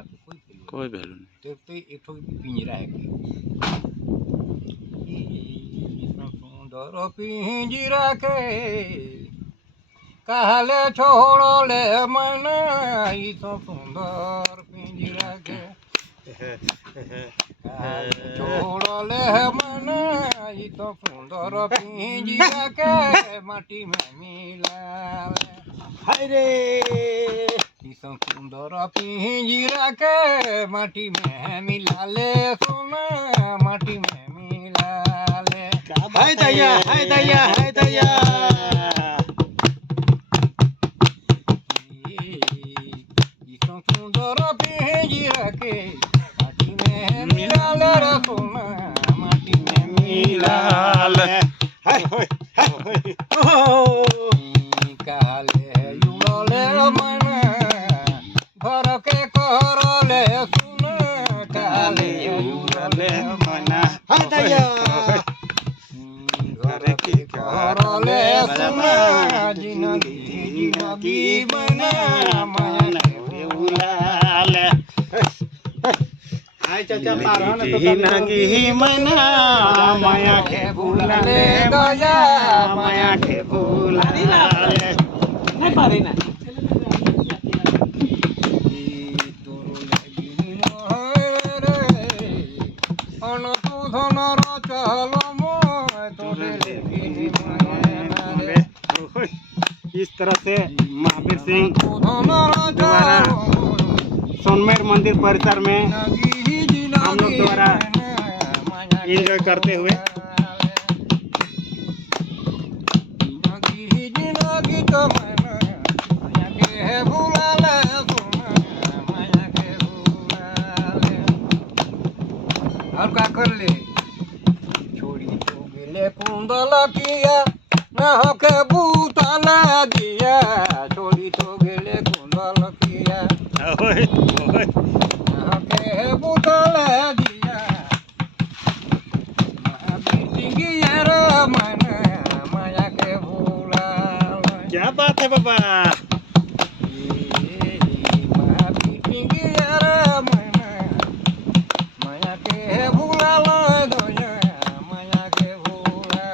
का कोई वैल्यू नहीं। तो एक ठो पिंजरा है सुंदर पिंजरा के कहले छोड़ो ले मन ई तो सुंदर पिंजरा के छोड़ो ले मन ई तो सुंदर पिंजरा के माटी में मिला हाय रे ई तो सुंदर पिंजरा के माटी में मिला ले सोना माटी में मिला ले हाय दैया हाय दैया हाय दैया सुंदर पिंजरा के माटी में मिला ले सोना माटी में मिला ले हाय हाय हाय काले युगले मन घर के करले सुन काले युगले मन हाय दैया घर के करले सुन जिंदगी बना माया हाय चाचा पारो न तो जिंदगी मना माया के भूला ले गया माया के भूला ले नहीं पारे ना अन तू धनर चल मोय तोरे इस तरह से महावीर सिंह द्वारा सोनमेर मंदिर परिसर में हम लोग द्वारा एंजॉय करते हुए और क्या कर ले छोड़ी तो गेले कुंडल किया न के बूताला दिया छोड़ी तो गेले कुंडल किया न के बूताला दिया महाबीटिंगिया रे मन माया के भूला क्या बात है बाबा महाबीटिंगिया रे मन माया के भूला माया के भूला